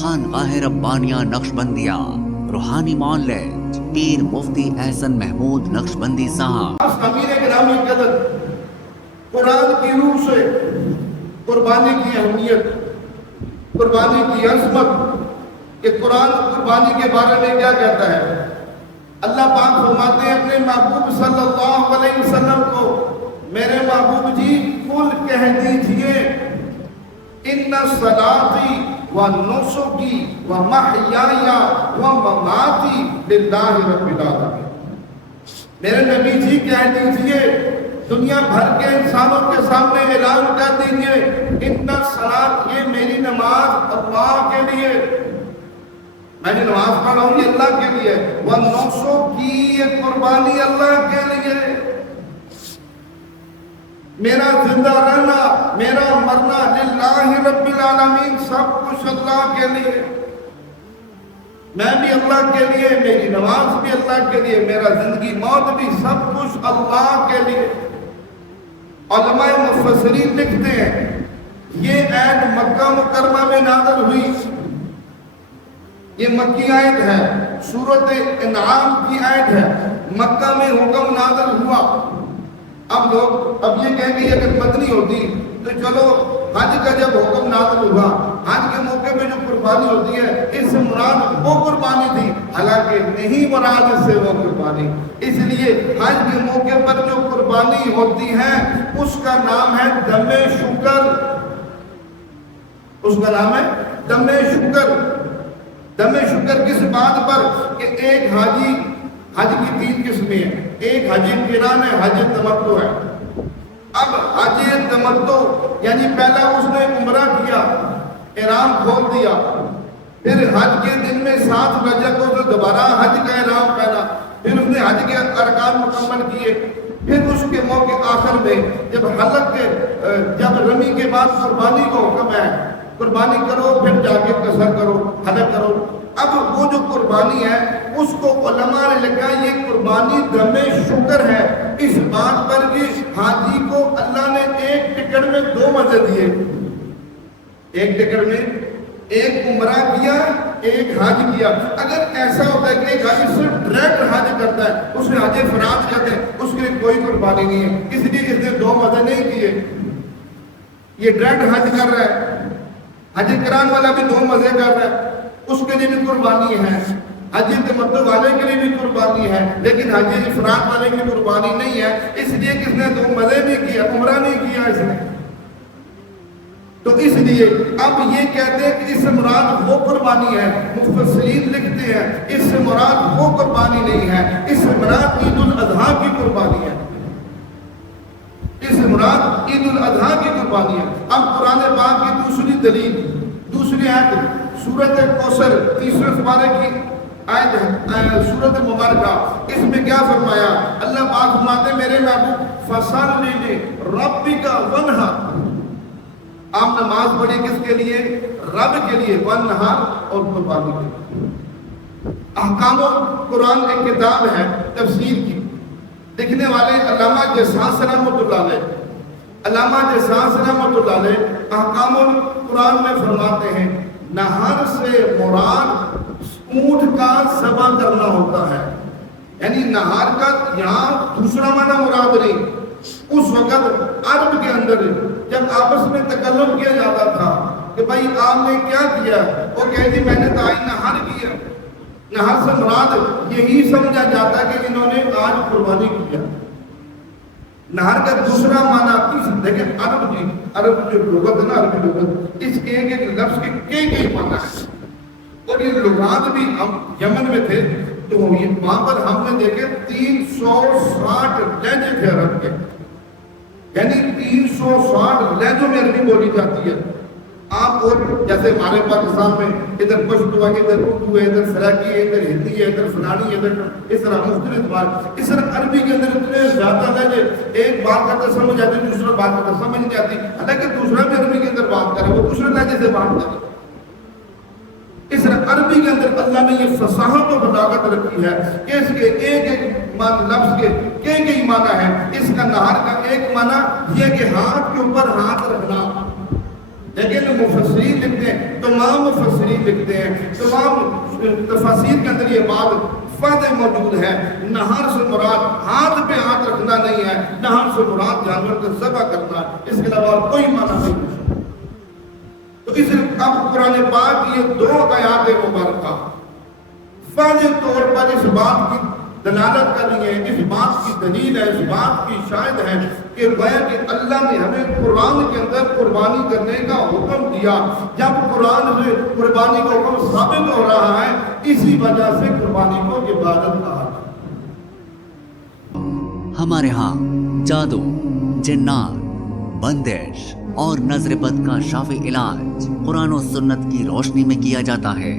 خانقاہ ربانیہ نقشبندیہ روحانی مولد پیر مفتی احسن محمود نقشبندی صاحب۔ امیر گرامی قدر، قرآن کی روح سے قربانی کی اہمیت، قربانی کی عظمت، کہ قرآن قربانی کے بارے میں کیا کہتا ہے۔ اللہ پاک فرماتے ہیں اپنے محبوب صلی اللہ علیہ وسلم کو، میرے محبوب جی قل کہہ دیجئے ان صلاتی و نسکی و محیای و مماتی للہ رب العالمین۔ میرے نبی جی کہہ دیجئے، دنیا بھر کے انسانوں کے سامنے اعلان کر دیجئے، ان صلاۃ، یہ میری نماز اللہ کے لیے، میں نے نماز پڑھا ہوں یہ اللہ کے لیے، وہ نوسوں کی یہ قربانی اللہ کے لیے، میرا زندہ رہنا، میرا مرنا للہ رب العالمین، سب کچھ اللہ کے لیے، میں بھی اللہ کے لیے، میری نماز بھی اللہ کے لیے، میرا زندگی موت بھی سب کچھ اللہ کے لیے۔ علماء مفسرین لکھتے ہیں یہ آیت مکہ مکرمہ میں نازل ہوئی، یہ مکی آیت ہے، سورۃ انعام کی آیت ہے، مکہ میں حکم نازل ہوا۔ اب لوگ اب یہ کہیں گے اگر مدنی ہوتی تو چلو حج کا جب حکم نازل ہوا، حج کے موقع پہ جو قربانی ہوتی ہے اس سے مراد وہ قربانی تھی، حالانکہ نہیں مراد اس سے وہ قربانی۔ اس لیے حج کے موقع پر جو قربانی ہوتی ہے اس کا نام ہے دم شکر، اس کا نام ہے دم شکر۔ دم شکر کس بات پر کہ ایک حاجی، حج کی 3 قسمیں ہیں، ایک حج قران ہے، حج تمتع ہے۔ اب حج تمتع یعنی پہلا اس نے عمرہ کیا، احرام کھول دیا، پھر حج کے دن میں 7 رجب کو جو دوبارہ حج کا احرام پہنا، پھر اس نے حج کے ارکان مکمل کیے، پھر اس کے موقع آخر میں جب حلق کے جب رمی کے بعد قربانی کو حکم ہے، قربانی کرو پھر جا کے قصر کرو، حلق کرو۔ اب وہ جو قربانی ہے اس کو علماء نے لکھا یہ قربانی دم شکر ہے، اس بات پر کہ حاجی کو اللہ نے ایک ٹکٹ میں 2 مزے دیے، ایک ٹکٹ میں ایک عمرہ کیا، ایک حج کیا۔ اگر ایسا ہوتا ہے کہ ایک حاجی صرف ڈائریکٹ حج کرتا ہے، اس نے حج فرات کرتے ہیں، اس کے لیے کوئی قربانی نہیں ہے، اس لیے اس نے 2 مزے نہیں کیے، یہ ڈائریکٹ حج کر رہا ہے۔ حج قران والا بھی 2 مزے کر رہا ہے، اس کے لیے بھی قربانی ہے، حج تمتع والے کے لیے بھی قربانی ہے، لیکن حج افراد والے کی قربانی نہیں ہے، اس لیے کس نے 2 مزے نہیں کیا، عمرہ نہیں کیا اس نے۔ تو اس لیے اب یہ کہتے ہیں کہ اس سے مراد وہ قربانی ہے، مفسرین لکھتے ہیں اس سے مراد وہ قربانی نہیں ہے، اس سے مراد عید الاضحیٰ کی قربانی ہے، اس سے مراد عید الاضحیٰ کی قربانی ہے۔ اب قرآن پاک کی دوسری دلیل، دوسری آیت سورۃ کوثر 3 پارے کی آیت ہے، سورۃ مبارکہ، اس میں کیا فرمایا؟ اللہ پاک فرماتے ہیں میرے محبوب فصلی لربک وانحر، آپ نماز پڑھی کس کے لیے؟ رب کے لیے، وانحر اور قربانی کے لیے۔ احکام قرآن ایک کتاب ہے تفسیر کی، لکھنے والے علامہ جساس رحمۃ اللہ علیہ، علامہ جساس رحمۃ اللہ علیہ احکام قرآن میں فرماتے ہیں نہر سے مراد اونٹ کا ذبح کرنا ہوتا ہے، یعنی نہار کا یہاں دوسرا معنی مراد نہیں۔ اس وقت عرب کے اندر جب آپس میں تکلم کیا جاتا تھا کہ بھائی آپ نے کیا کیا، وہ کہے جی میں نے تو آج نہار کیا، نہار سے مراد یہی سمجھا جاتا کہ انہوں نے آج قربانی کیا۔ نہر کا دوسرا معنی لیکن عرب جو لغت ہے نا، عربی لغت، اس کے ایک لفظ کے کئی معنی ہے، اور یہ لغات بھی ہم یمن میں تھے تو وہاں پر ہم نے دیکھے 360 لہجے تھے عرب کے، یعنی 360 لہجوں میں عربی بولی جاتی ہے۔ آپ اور جیسے ہمارے پاکستان میں ادھر پشتو ہے، ادھر اردو ہے، ادھر سراکی ہے، ادھر ہندی ہے، ادھر فلانی ہے، ادھر اس طرح مختلف بات، اس طرح عربی کے اندر اتنے زیادہ لہجے، ایک بات کرتا سمجھ آتی، دوسرا بات کرتا سمجھ نہیں آتی، حالانکہ دوسرا بھی عربی کے اندر بات کرے، وہ دوسرے لہجے سے بات کرے۔ اس طرح عربی کے اندر اللہ نے یہ فصاحت و بلاغت رکھی ہے کہ اس کے ایک ایک لفظ کے کئی معنی ہے۔ اس کا نہار کا ایک معنی یہ کہ ہاتھ کے اوپر ہاتھ رکھنا، لیکن مفسرین لکھتے ہیں، تمام مفسرین لکھتے ہیں، تمام تفاسیر کے اندر یہ بات واضح موجود ہے، نہر سے مراد ہاتھ پہ ہاتھ رکھنا نہیں ہے، نہر سے مراد جانور کو ذبح کرنا ہے، اس کے علاوہ کوئی معنی نہیں ہے۔ تو اس اب قرآن پاک کی یہ 2 آیات مبارکہ واضح طور پر اس بات کی دلالت کر رہی ہے، اس بات کی دلیل ہے، اس بات کی شاہد ہے کہ گویا کہ اللہ نے ہمیں قرآن کے اندر قربانی کرنے کا حکم دیا۔ جب قرآن سے قربانی کا حکم ثابت ہو رہا ہے، اسی وجہ سے قربانی کو عبادت کہا ہے۔ ہمارے ہاں جادو، جنات، بندش اور نظر بد کا شافی علاج قرآن و سنت کی روشنی میں کیا جاتا ہے۔